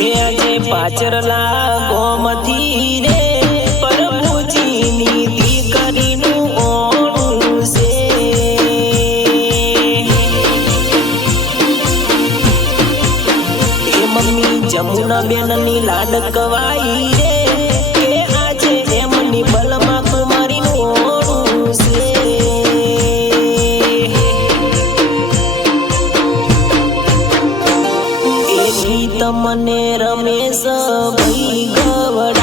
પાછળલા ગોમથી રે પ્રભુજીની દીકરીનું ઓણું છે એ મમ્મી જમુના બેનની લાડકવાઈ રે કે આજે એમની બલમાં કુમારીનું ઓણું છે એ ગીત મને રમેશ ભાઈ ગવડ